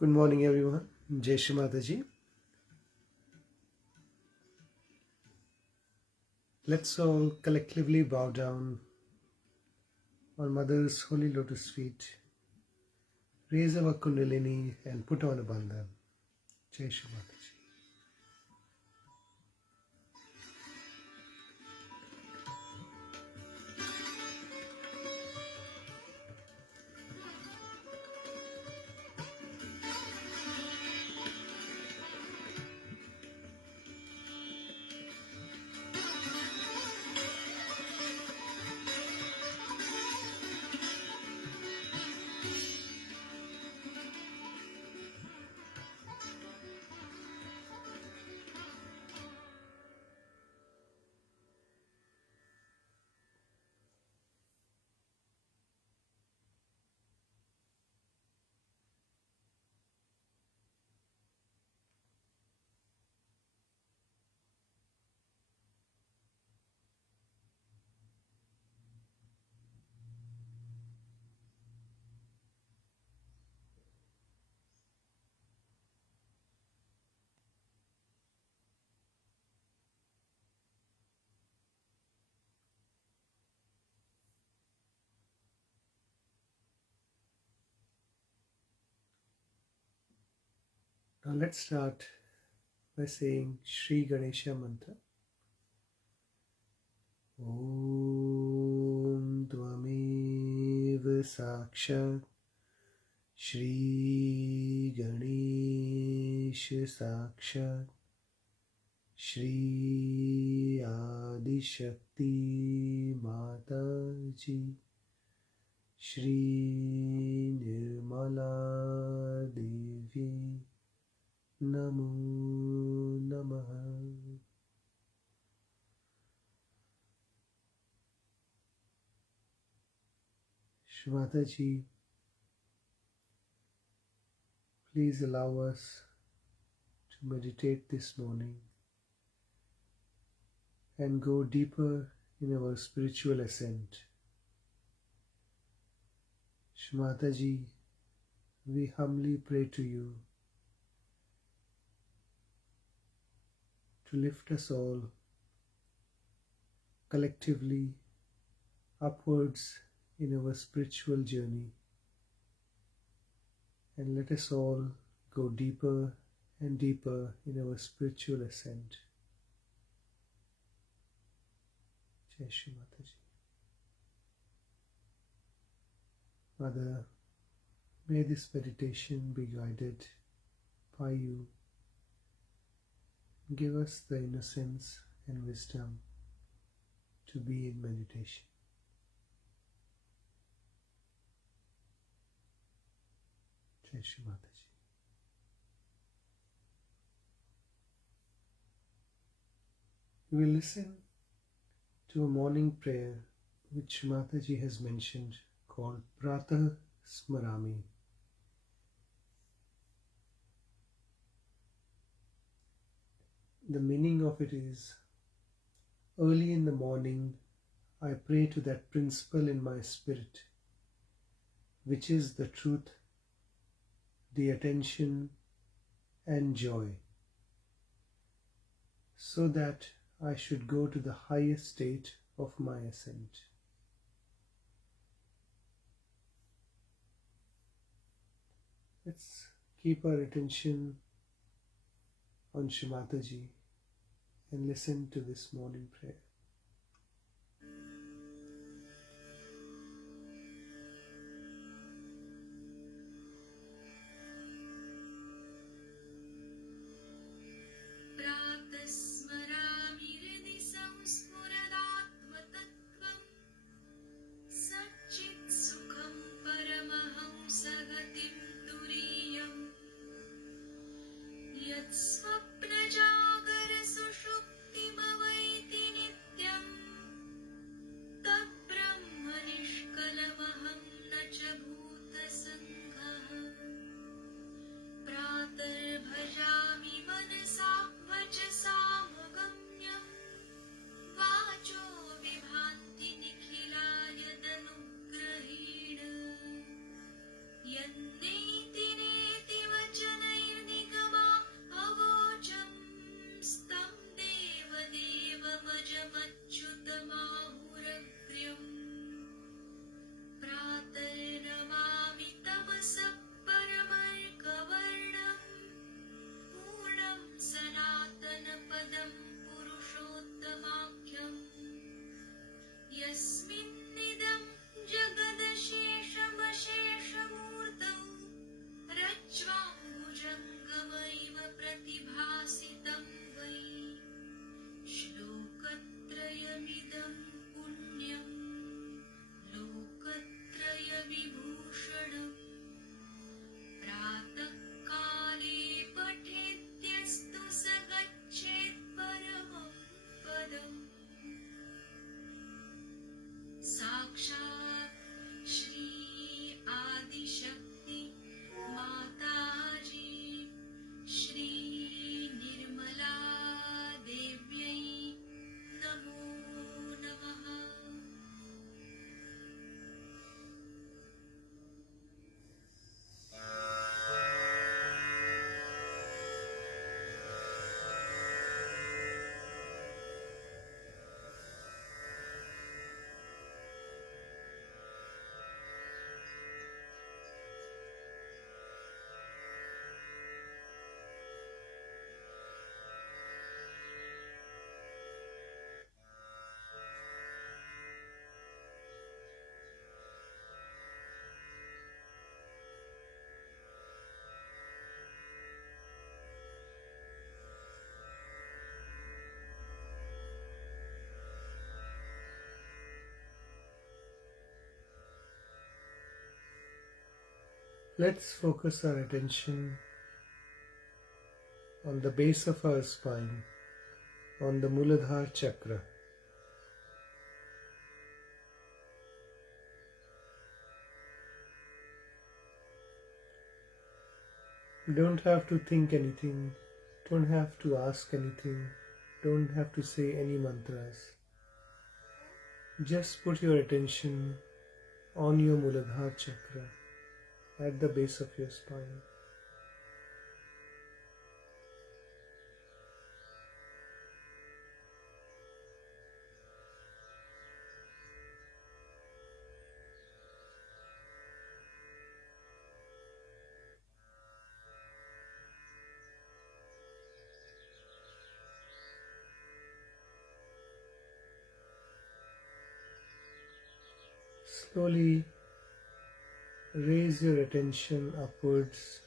Good morning, everyone. Shri Mataji. Let's all collectively bow down on Mother's holy lotus feet, raise our Kundalini, and put on a bandhan. Shri Mataji. Now let's start by saying Shri Ganesha Mantra. Om Dvamev Sakshat Shri Ganesha Sakshat Shri Adi Shakti Mataji Shri Nirmala Devi Namo Namaha. Shri Mataji, please allow us to meditate this morning and go deeper in our spiritual ascent. Shri Mataji, we humbly pray to you to lift us all collectively upwards in our spiritual journey, and let us all go deeper and deeper in our spiritual ascent. Jai Shri Mataji. Mother, may this meditation be guided by you. Give us the innocence and wisdom to be in meditation. Jai Shri Mataji. We will listen to a morning prayer which Mataji has mentioned called Pratah Smarami. The meaning of it is, early in the morning I pray to that principle in my spirit, which is the truth, the attention and joy, so that I should go to the highest state of my ascent. Let's keep our attention on Shri Mataji and listen to this morning prayer. साक्षात् श्री आदिशक्ति माताजी श्री निर्मला देव्यै नमो नमः। Let's focus our attention on the base of our spine, on the Muladhara chakra. You don't have to think anything, don't have to ask anything, don't have to say any mantras. Just put your attention on your Muladhara chakra at the base of your spine. Slowly raise your attention upwards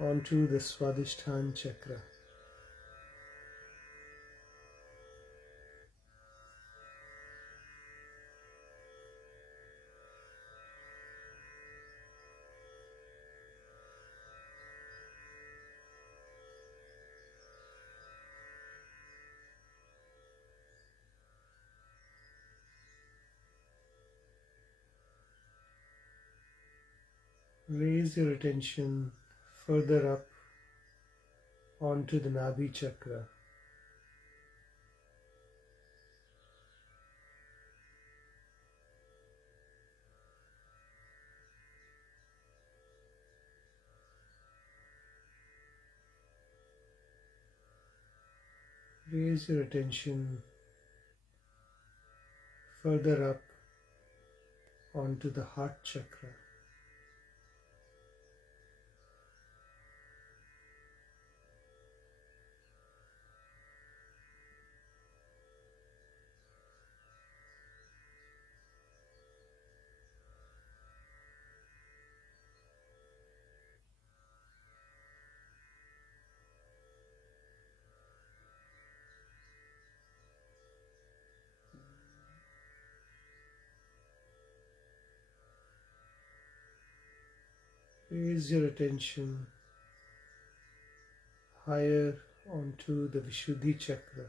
onto the Swadhisthana chakra. Raise your attention further up onto the Nabhi chakra. Raise your attention further up onto the heart chakra. Raise your attention higher onto the Vishuddhi chakra.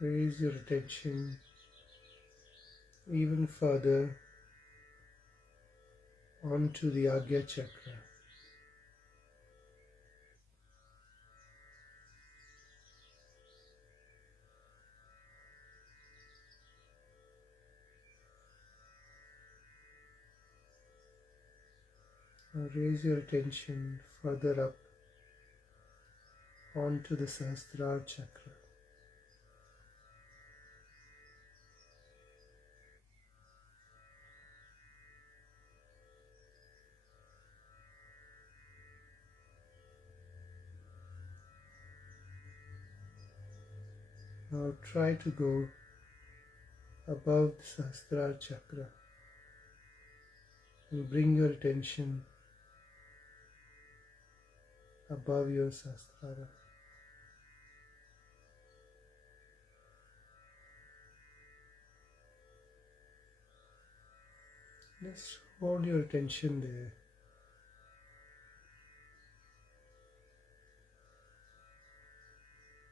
Raise your attention even further onto the Agya chakra. Now raise your attention further up onto the Sahasrara chakra. Now try to go above the Sahasrara chakra and bring your attention above your Sahasrara. Just hold your attention there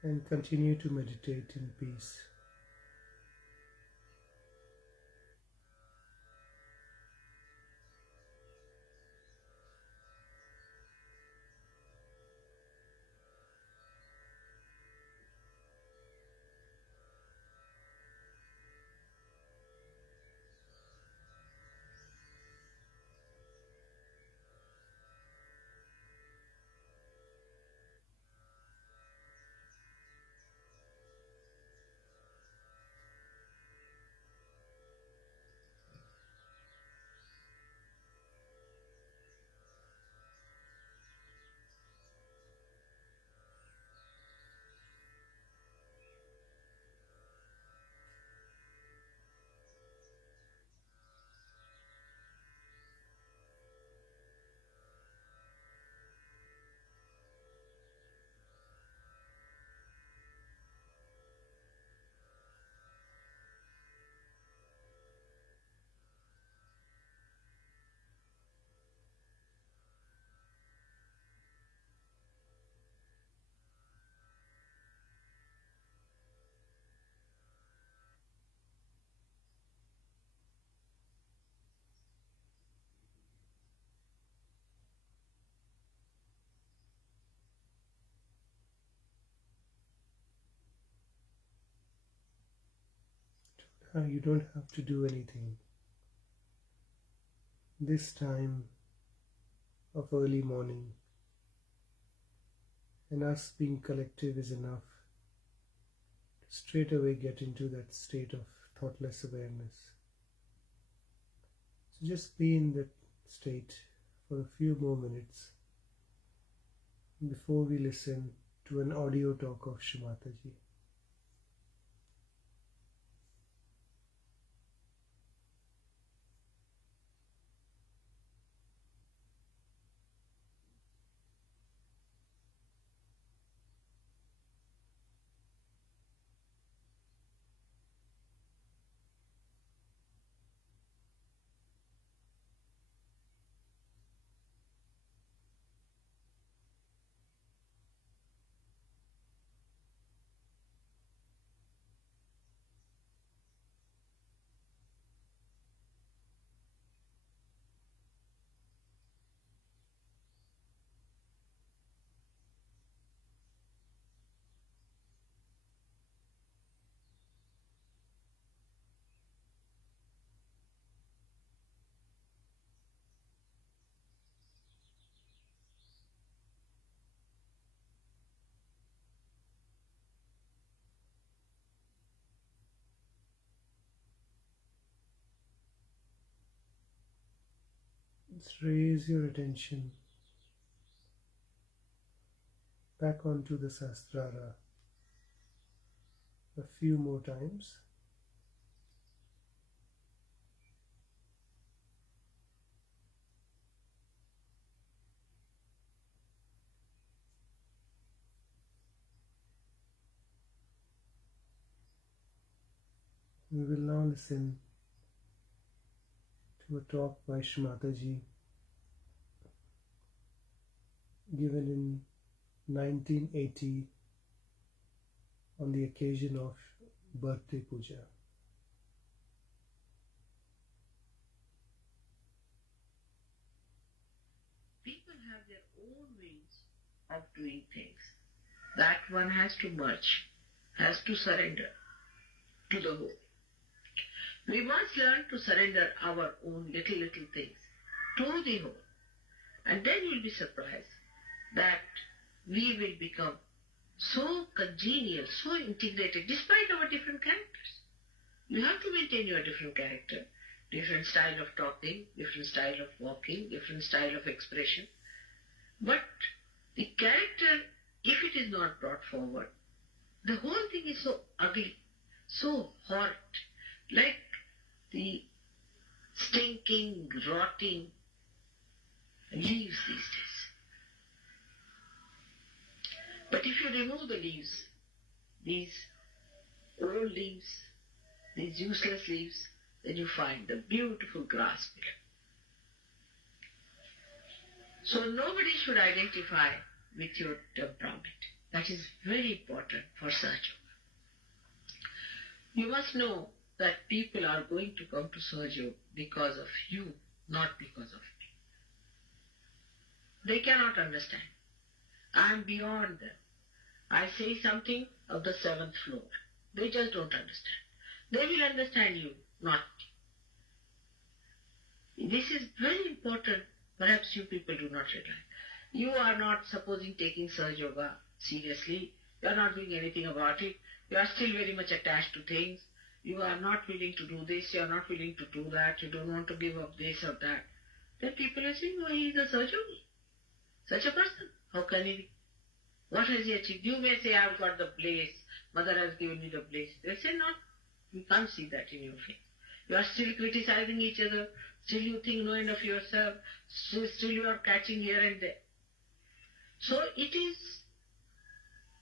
and continue to meditate in peace. You don't have to do anything. This time of early morning and us being collective is enough to straight away get into that state of thoughtless awareness. So just be in that state for a few more minutes before we listen to an audio talk of Shri Mataji. Let's raise your attention back onto the Sahasrara a few more times. We will now listen to a talk by Shri Mataji given in 1980 on the occasion of birthday puja. People have their own ways of doing things. That one has to merge, has to surrender to the whole. We must learn to surrender our own little things to the whole. And then you'll be surprised that we will become so congenial, so integrated, despite our different characters. You have to maintain your different character, different style of talking, different style of walking, different style of expression. But the character, if it is not brought forward, the whole thing is so ugly, so hot, like the stinking, rotting leaves these days. But if you remove the leaves, these old leaves, these useless leaves, then you find the beautiful grass below. So nobody should identify with your temperament. That is very important for Sahaja. You must know that people are going to come to Sahaja because of you, not because of me. They cannot understand. I am beyond them. I say something of the 7th floor. They just don't understand. They will understand you, not me. This is very important. Perhaps you people do not realize. You are not supposing taking Sahaja Yoga seriously. You are not doing anything about it. You are still very much attached to things. You are not willing to do this. You are not willing to do that. You don't want to give up this or that. Then people are saying, oh, he is a Sahaja Yogi. Such a person. How can he be? What has he achieved? You may say, I have got the place. Mother has given me the place. They say, no. You can't see that in your face. You are still criticizing each other. Still you think no end of yourself. Still you are catching here and there. So it is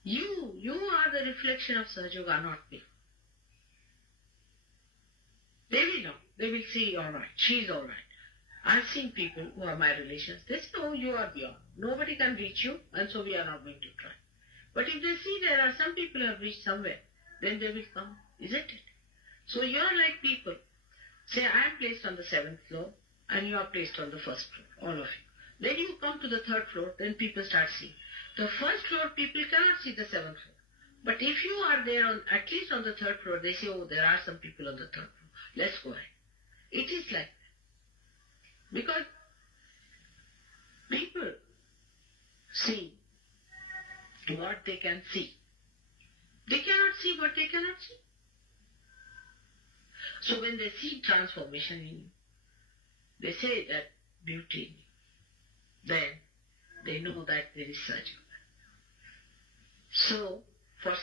you. You are the reflection of Sahaja Yoga, not me. They will know. They will see, all right, she is all right. I've seen people who are my relations. They say, oh, you are beyond. Nobody can reach you, and so we are not going to try. But if they see there are some people who have reached somewhere, then they will come, isn't it? So you are like people. Say, I am placed on the 7th floor, and you are placed on the 1st floor, all of you. Then you come to the 3rd floor, then people start seeing. The 1st floor people cannot see the 7th floor. But if you are there, at least on the 3rd floor, they say, oh, there are some people on the 3rd floor. Let's go ahead. It is like that. Because people see what they can see. They cannot see what they cannot see. So when they see transformation in you, they say that beauty in you, then they know that there is Sahaja Yoga. So for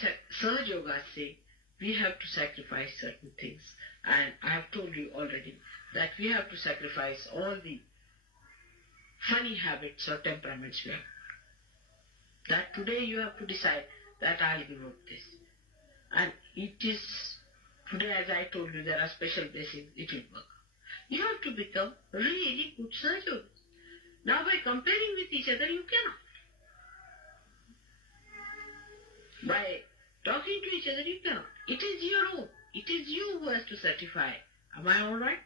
Sahaja Yoga's sake, we have to sacrifice certain things. And I have told you already that we have to sacrifice all the funny habits or temperaments we have. That today you have to decide that I'll give up this. And it is, today as I told you, there are special blessings, it will work. You have to become really good Sahaja Yogis. Now by comparing with each other, you cannot. By talking to each other, you cannot. It is your own. It is you who has to certify. Am I all right?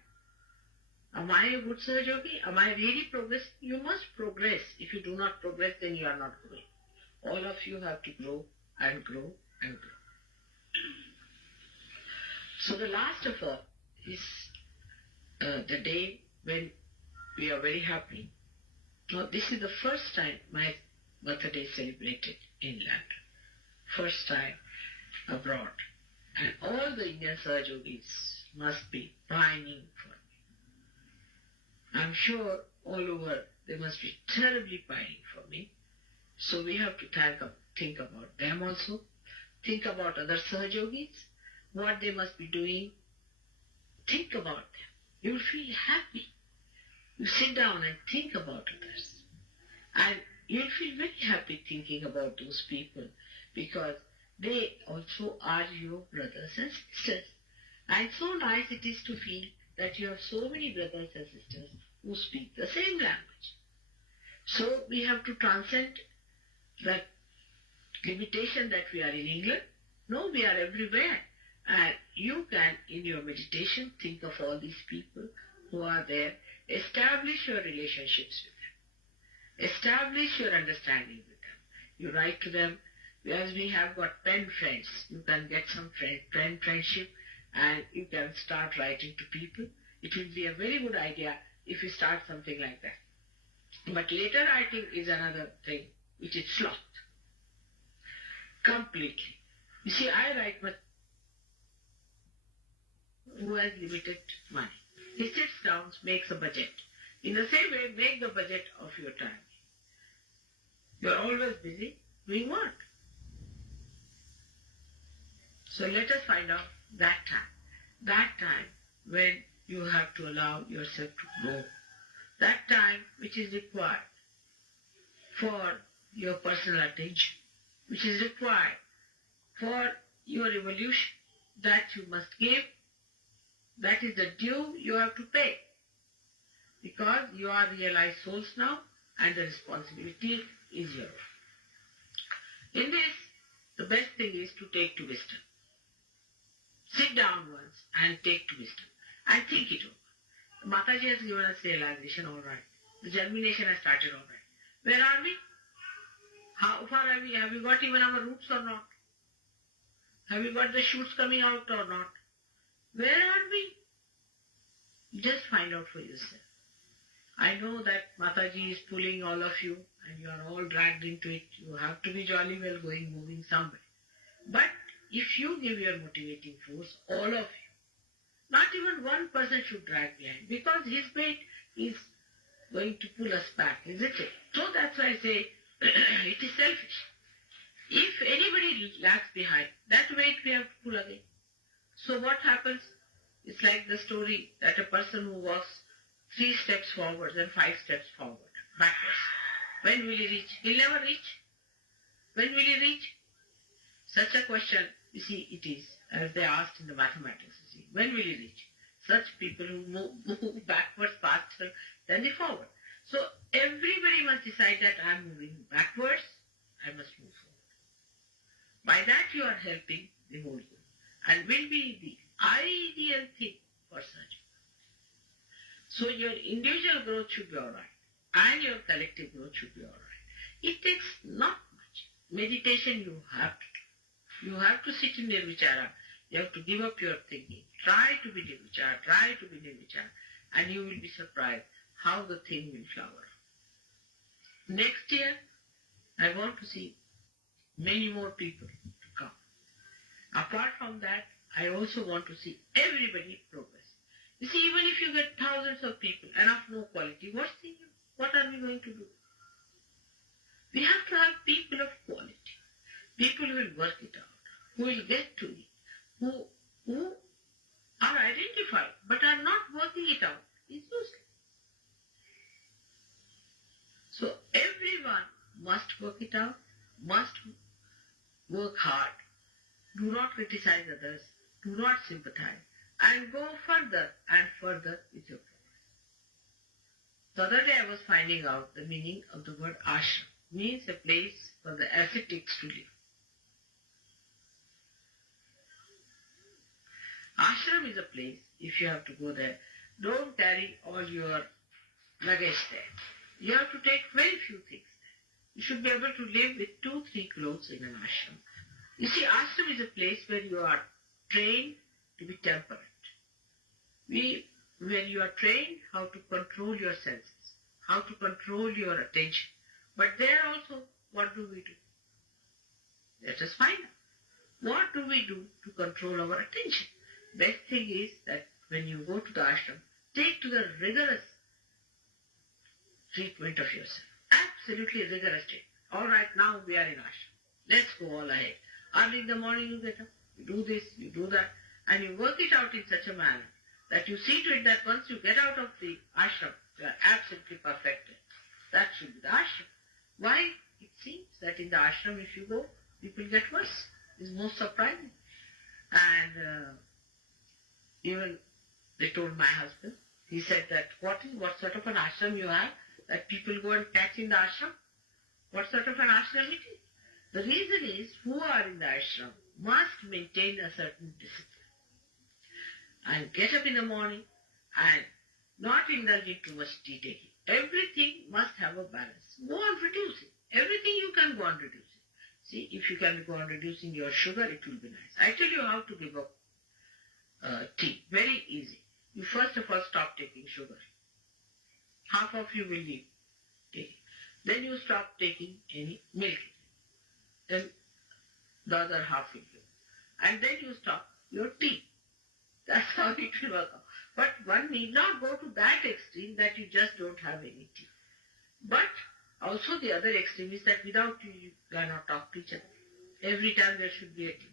Am I a good Sahaja Yogi? Am I really progressing? You must progress. If you do not progress, then you are not growing. All of you have to grow and grow and grow. So the last of all is the day when we are very happy. Now this is the first time my birthday is celebrated in London. First time abroad. And all the Indian Sahaja Yogis must be pining for me. I'm sure all over they must be terribly pining for me. So we have to think about them also. Think about other Sahaja Yogis, what they must be doing. Think about them. You will feel happy. You sit down and think about others. And you will feel very happy thinking about those people because they also are your brothers and sisters. And so nice it is to feel that you have so many brothers and sisters who speak the same language. So we have to transcend that limitation that we are in England. No, we are everywhere. And you can, in your meditation, think of all these people who are there. Establish your relationships with them. Establish your understanding with them. You write to them. As we have got pen friends, you can get some pen friendship and you can start writing to people. It will be a very good idea if you start something like that. But later writing is another thing, which is sloth. Completely. You see, I write but who has limited money. He sits down, makes a budget. In the same way, make the budget of your time. You are always busy doing what? So let us find out that time when you have to allow yourself to grow, that time which is required for your personal attention, which is required for your evolution, that you must give That is the due you have to pay. Because you are realized souls now and the responsibility is yours. In this, the best thing is to take to wisdom. Sit down once and take to wisdom and think it over. Mataji has given us realization, all right. The germination has started, all right. Where are we? How far are we? Have we got even our roots or not? Have we got the shoots coming out or not? Where are we? Just find out for yourself. I know that Mataji is pulling all of you and you are all dragged into it. You have to be jolly well going, moving somewhere. But if you give your motivating force, all of you, not even one person should drag behind because his weight is going to pull us back, isn't it? So that's why I say it is selfish. If anybody lags behind, that weight we have to pull again. So what happens? It's like the story that a person who walks 3 steps forward and 5 steps forward, backwards. When will he reach? He'll never reach. When will he reach? Such a question, you see, it is, as they asked in the mathematics, you see, when will he reach? Such people who move backwards faster than they forward. So everybody must decide that I'm moving backwards, I must move forward. By that you are helping the whole group and will be the ideal thing for such. So your individual growth should be all right and your collective growth should be all right. It takes not much. Meditation you have to do. You have to sit in nirvichara. You have to give up your thinking. Try to be nirvichara. Try to be nirvichara. And you will be surprised how the thing will flower. Next year, I want to see many more people to come. Apart from that, I also want to see everybody progress. You see, even if you get thousands of people and of no quality, what are we going to do? We have to have people of quality. People who will work it out, who will get to it, who are identified but are not working it out. It's useless. So everyone must work it out, must work hard. Do not criticize others. Do not sympathize. And go further and further with your progress. The other day I was finding out the meaning of the word ashram. Means a place for the ascetics to live. Ashram is a place, if you have to go there, don't carry all your luggage there. You have to take very few things there. You should be able to live with 2-3 clothes in an ashram. You see, ashram is a place where you are trained to be temperate. Where you are trained how to control your senses, how to control your attention. But there also, what do we do? Let us find out. What do we do to control our attention? Best thing is that when you go to the ashram, take to the rigorous treatment of yourself. Absolutely rigorous treatment. All right, now we are in ashram. Let's go all ahead. Early in the morning you get up, you do this, you do that, and you work it out in such a manner that you see to it that once you get out of the ashram, you are absolutely perfected. That should be the ashram. Why? It seems that in the ashram, if you go, people get worse. It's most surprising. And even they told my husband, he said that what sort of an ashram you have that people go and catch in the ashram? What sort of an ashram it is? The reason is who are in the ashram must maintain a certain discipline and get up in the morning and not indulge in too much tea taking. Everything must have a balance. Go on reducing. Everything you can go on reducing. See, if you can go on reducing your sugar, it will be nice. I tell you how to give up tea. Very easy. You first of all stop taking sugar. Half of you will leave taking. Then you stop taking any milk. Then the other half will give. And then you stop your tea. That's how it will work out. But one need not go to that extreme that you just don't have any tea. But also the other extreme is that without tea you cannot talk to each other. Every time there should be a tea.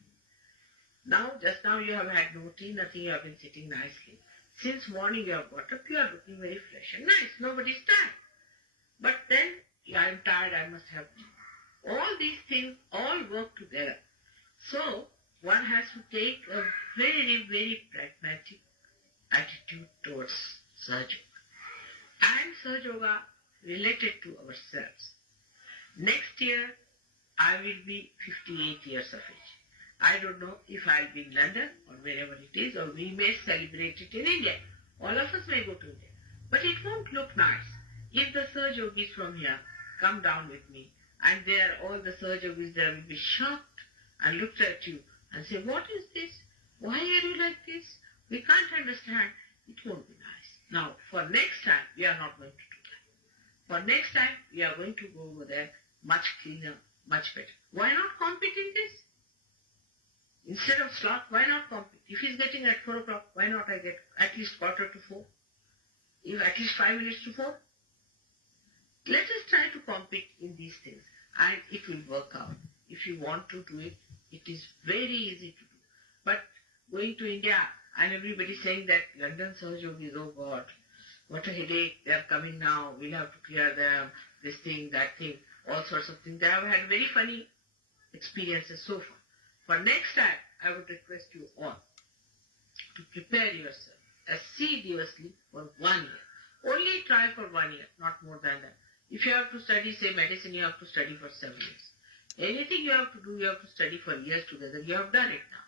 Now, just now you have had no tea, nothing, you have been sitting nicely. Since morning you have got up, you are looking very fresh and nice. Nobody is tired. But then, I am tired, I must have tea. All these things all work together. So, one has to take a very, very pragmatic attitude towards Sahaja and Sahaja Yoga related to ourselves. Next year, I will be 58 years of age. I don't know if I'll be in London or wherever it is, or we may celebrate it in India. All of us may go to India. But it won't look nice if the Sahaja Yogis from here come down with me, and there all the Sahaja Yogis there will be shocked and looked at you and say, what is this? Why are you like this? We can't understand. It won't be nice. Now, for next time, we are not going to do that. For next time, we are going to go over there much cleaner, much better. Why not compete in this? Instead of sloth, why not compete? If he's getting at 4 o'clock, why not I get at least quarter to 4? If at least 5 minutes to 4? Let us try to compete in these things, and it will work out. If you want to do it, it is very easy to do. But going to India and everybody saying that London Sahaja Yogis, oh God, what a headache, they are coming now, we'll have to clear them, this thing, that thing, all sorts of things. They have had very funny experiences so far. For next time, I would request you all to prepare yourself assiduously for 1 year. Only try for 1 year, not more than that. If you have to study, say, medicine, you have to study for 7 years. Anything you have to do, you have to study for years together. You have done it now.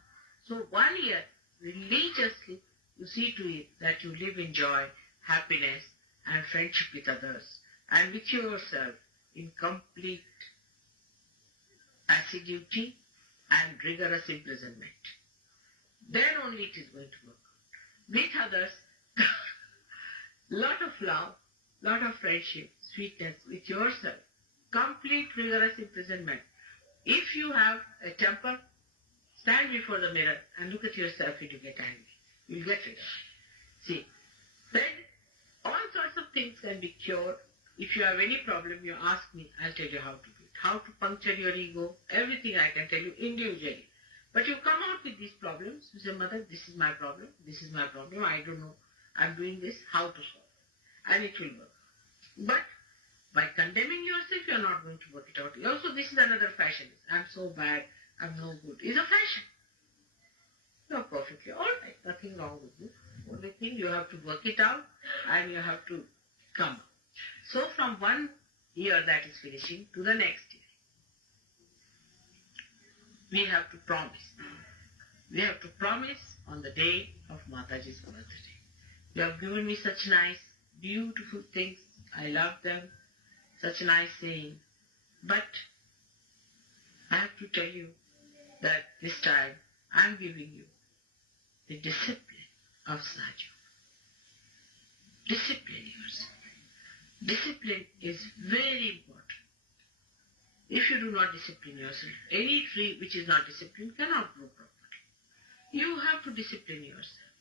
So 1 year, religiously, you see to it that you live in joy, happiness, and friendship with others, and with yourself in complete assiduity and rigorous imprisonment. Then only it is going to work. With others, lot of love, lot of friendship, sweetness. With yourself, complete rigorous imprisonment. If you have a temper, stand before the mirror and look at yourself when you get angry. You'll get rid of it. See, then all sorts of things can be cured. If you have any problem, you ask me, I'll tell you how to do it. How to puncture your ego, everything I can tell you individually. But you come out with these problems, you say, Mother, this is my problem, I don't know, I'm doing this, how to solve it? And it will work. But by condemning yourself, you're not going to work it out. Also, this is another fashion. I'm so bad, I'm no good. It's a fashion. You're perfectly all right, nothing wrong with you. Only thing, you have to work it out and you have to come. So from 1 year that is finishing to the next year, we have to promise. We have to promise on the day of Mataji's birthday. You have given me such nice, beautiful things. I love them. Such a nice saying. But I have to tell you that this time I am giving you the discipline of Sahaja. Discipline yourself. Discipline is very important. If you do not discipline yourself, any tree which is not disciplined cannot grow properly. You have to discipline yourself.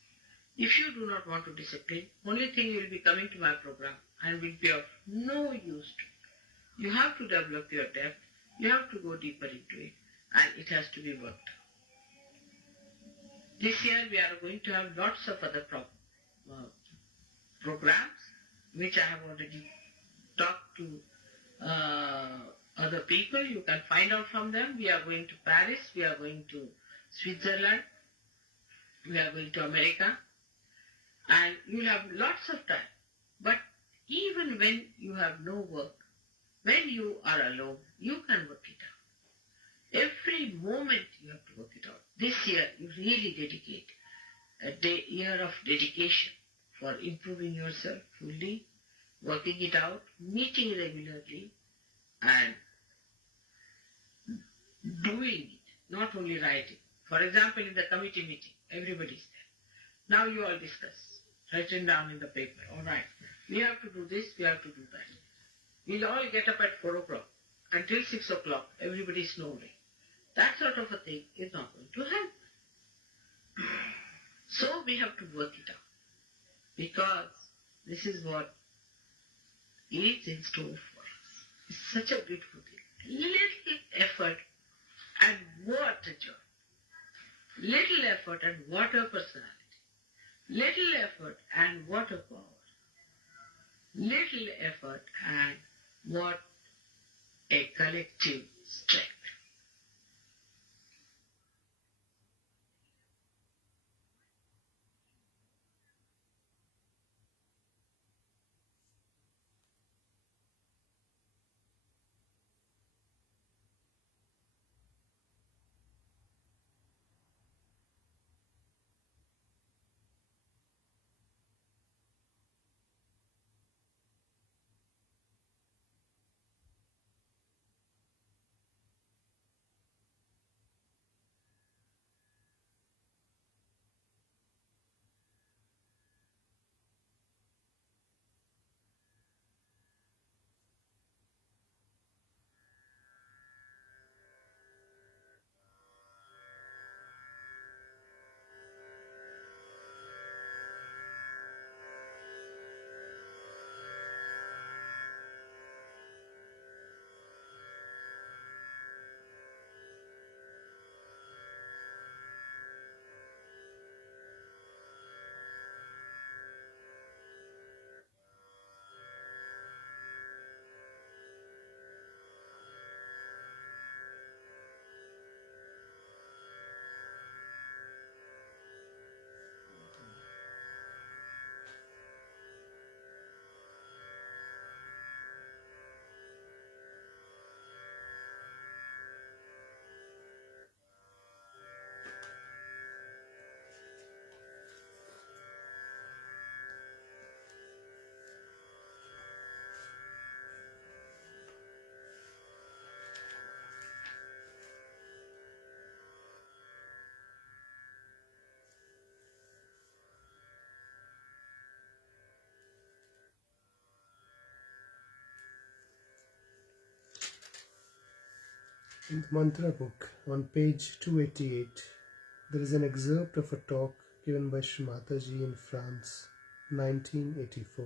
If you do not want to discipline, only thing you will be coming to my program and will be of no use to you. You have to develop your depth. You have to go deeper into it, and it has to be worked. This year we are going to have lots of other programs, which I have already talked to other people. You can find out from them. We are going to Paris, we are going to Switzerland, we are going to America, and you will have lots of time. But even when you have no work, when you are alone, you can work it out. Every moment you have to work it out. This year you really dedicate a year of dedication for improving yourself fully, working it out, meeting regularly, and doing it, not only writing. For example, in the committee meeting, everybody is there. Now you all discuss, written down in the paper. All right, we have to do this, we have to do that. We'll all get up at 4 o'clock. Until 6 o'clock, everybody is snoring. That sort of a thing is not going to help. So we have to work it out. Because this is what is in store for us. It's such a beautiful thing. Little effort and what a joy. Little effort and what a personality. Little effort and what a power. Little effort and what a collective strength. In the mantra book on page 288, there is an excerpt of a talk given by Shri Mataji in France, 1984.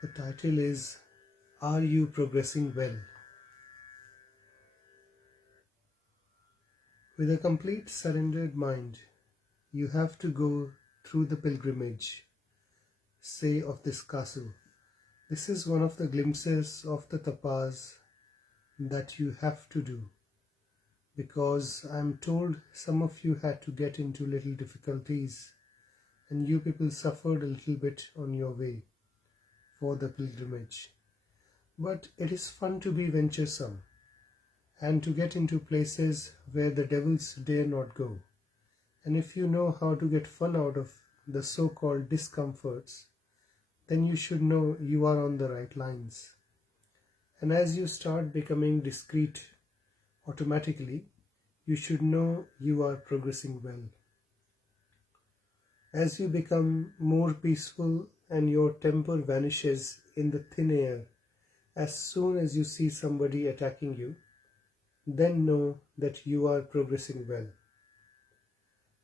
The title is, Are You Progressing Well? With a complete surrendered mind, you have to go through the pilgrimage, say, of this castle. This is one of the glimpses of the tapas that you have to do, because I am told some of you had to get into little difficulties and you people suffered a little bit on your way for the pilgrimage. But it is fun to be venturesome and to get into places where the devils dare not go. And if you know how to get fun out of the so-called discomforts, then you should know you are on the right lines. And as you start becoming discreet automatically, you should know you are progressing well. As you become more peaceful and your temper vanishes in the thin air, as soon as you see somebody attacking you, then know that you are progressing well.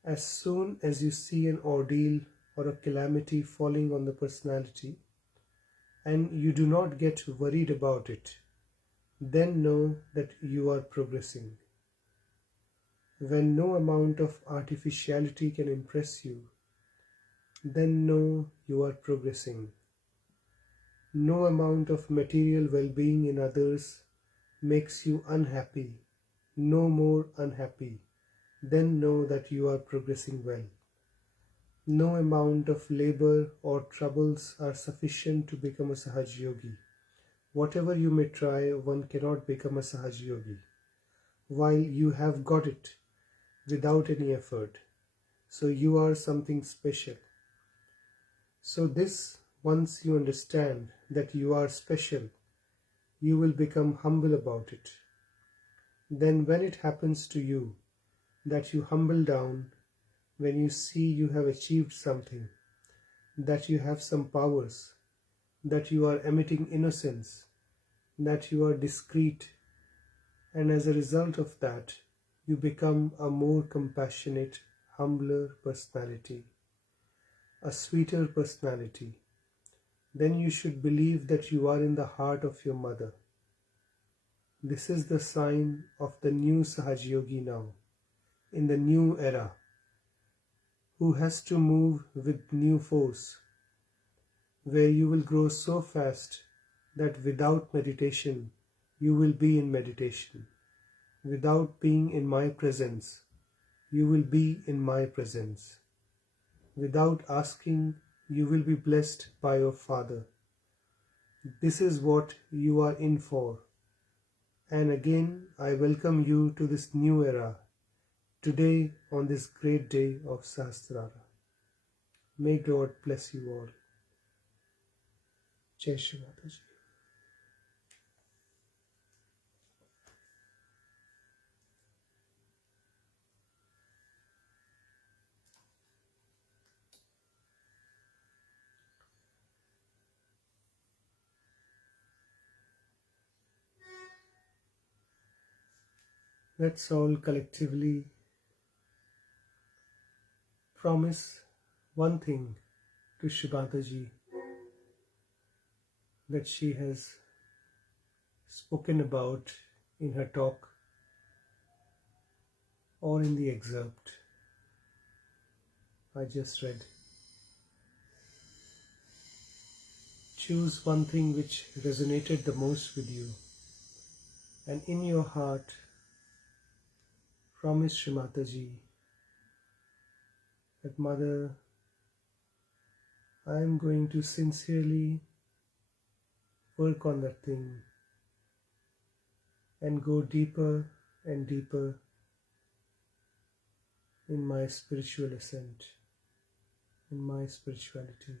As soon as you see an ordeal or a calamity falling on the personality, and you do not get worried about it, then know that you are progressing. When no amount of artificiality can impress you, then know you are progressing. No amount of material well-being in others makes you unhappy, no more unhappy, then know that you are progressing well. No amount of labor or troubles are sufficient to become a Sahaja Yogi. Whatever you may try, one cannot become a Sahaja Yogi, while you have got it without any effort. So you are something special. So this, once you understand that you are special, you will become humble about it. Then when it happens to you that you humble down, when you see you have achieved something, that you have some powers, that you are emitting innocence, that you are discreet, and as a result of that, you become a more compassionate, humbler personality, a sweeter personality, then you should believe that you are in the heart of your mother. This is the sign of the new Sahaja Yogi now, in the new era, who has to move with new force, where you will grow so fast that without meditation, you will be in meditation. Without being in my presence, you will be in my presence. Without asking, you will be blessed by your Father. This is what you are in for. And again, I welcome you to this new era, today on this great day of Sahasrara. May God bless you all. Jai Shri Mataji. Let's all collectively promise one thing to Shri Mataji that she has spoken about in her talk or in the excerpt I just read. Choose one thing which resonated the most with you, and in your heart promise Shri Mataji that, Mother, I am going to sincerely work on that thing and go deeper and deeper in my spiritual ascent, in my spirituality.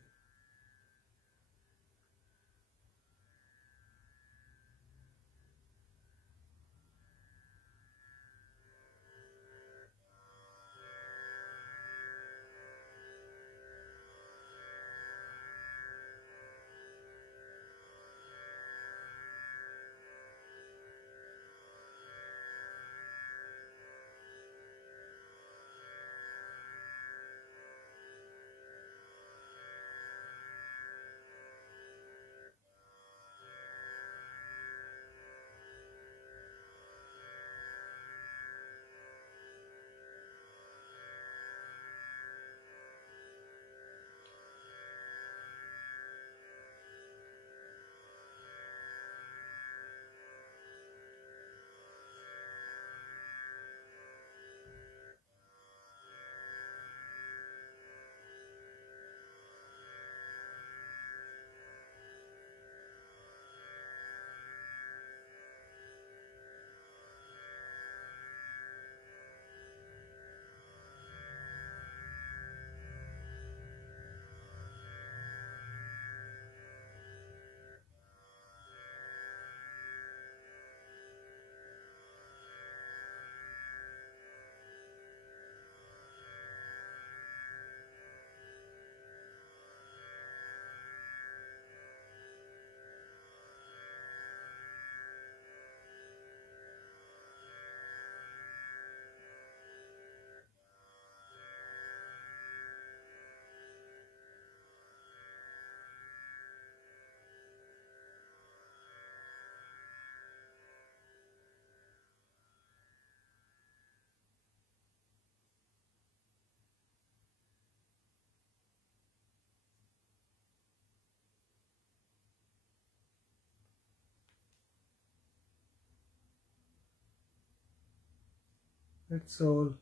Let's all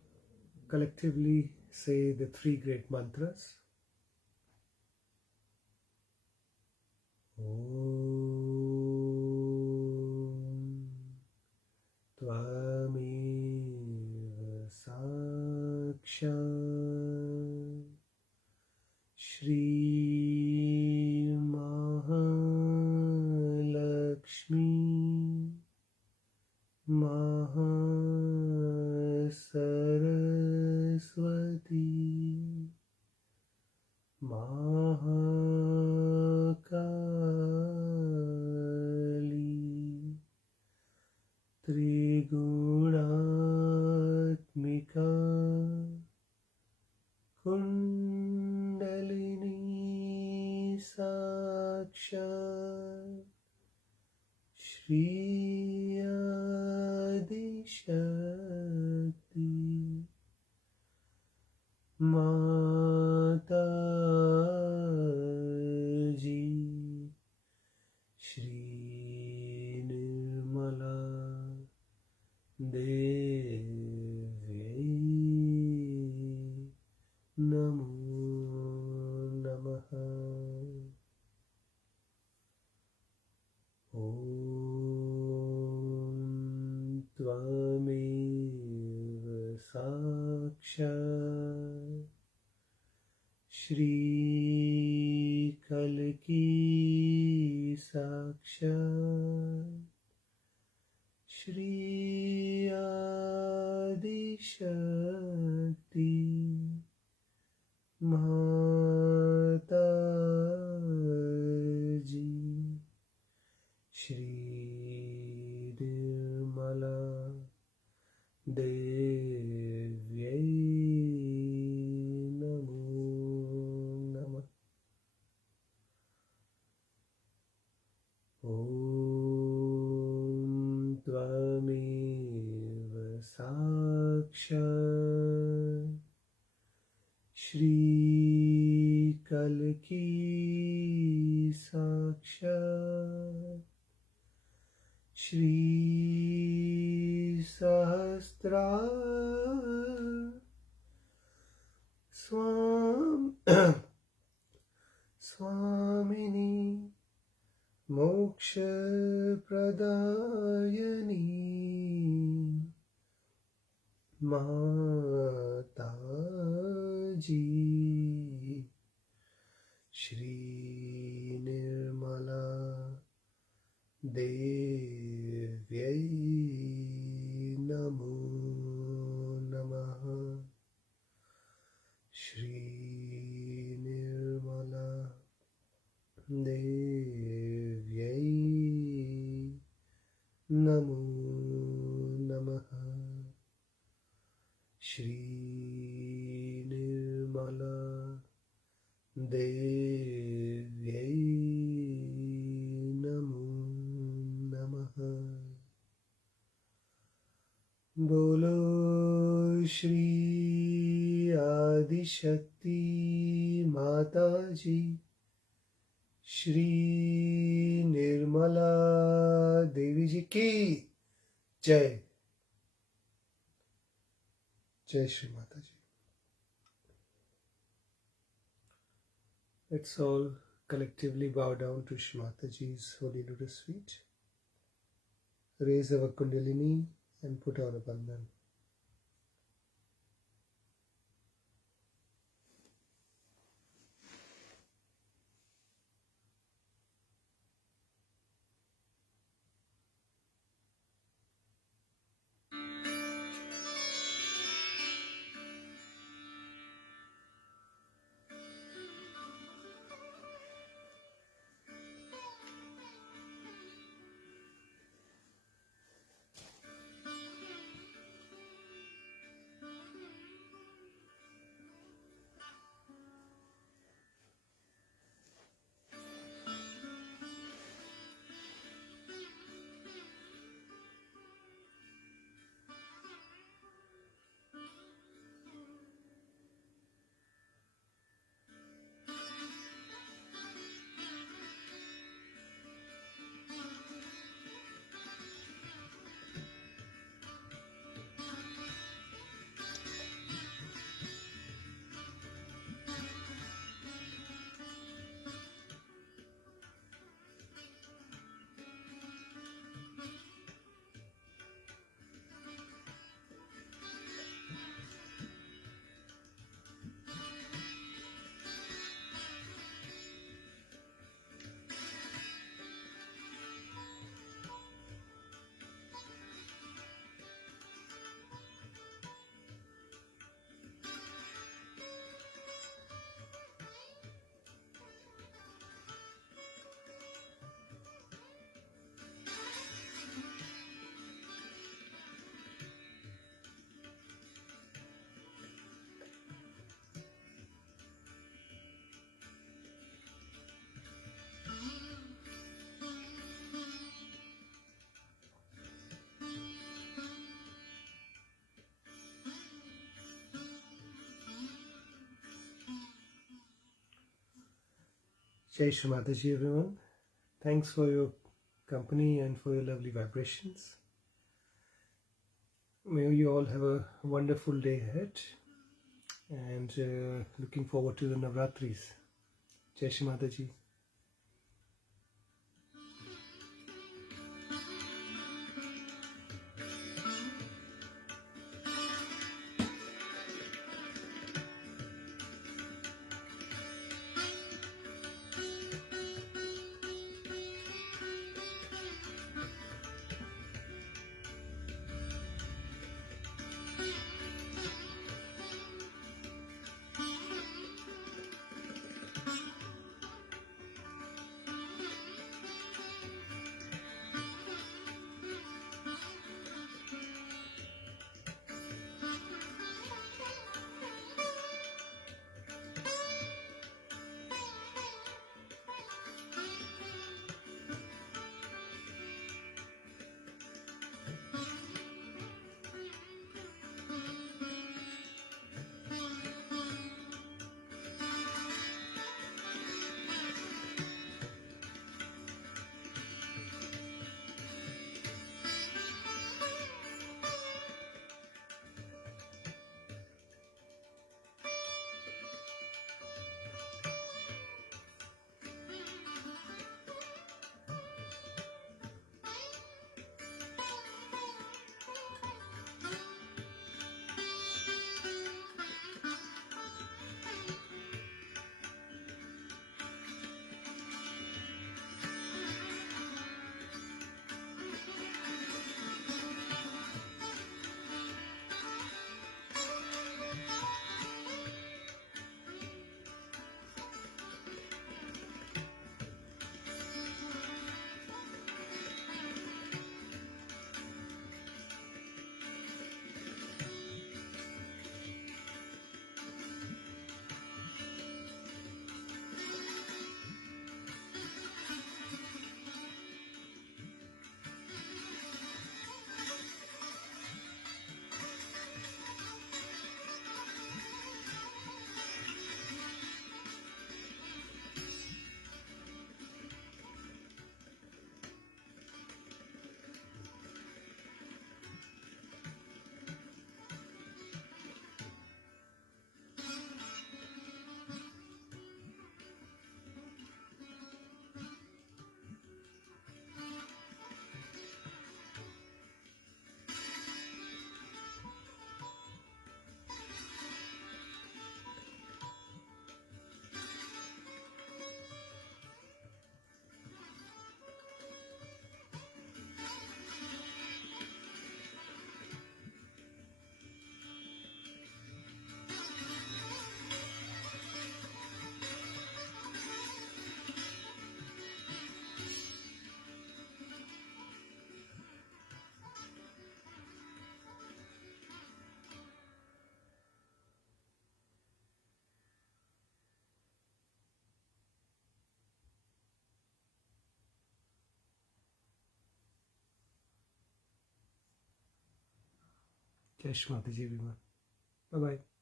collectively say the three great mantras. Om Tvameva Sakshat Shri Mahalakshmi Mahasaraswati Mahakali Triguణatmika Kundalini Sakshat Shri Adi Shakti Mataji Shri Nirmala Devi Namo Namaha. Om Tvameva Sakshat Shri Kalki Sakshat Shri Adi Shakti Mataji Shri Nirmala Devi Namo Namah. Om Tvameva Sakshat Shri Kalki Sakshat Shri Sahasra Swamini Moksha Pradayani Mataji Shri Nirmala Devi Namo Namaha. Shri Nirmala Devi Namo Namaha. Shri Nirmala Devi Namo Namaha. Bolo Shri Adi Shakti Mataji Shri Nirmala Devi Ji ki Jai. Jai Shri Mataji. Let's all collectively bow down to Shri Mataji's holy lotus feet. Raise our Kundalini and put on a bandhan. Jai Shri Mataji, everyone. Thanks for your company and for your lovely vibrations. May you all have a wonderful day ahead, and looking forward to the Navratris. Jai Shri Mataji. Jai Shri Mataji, everyone. Bye-bye.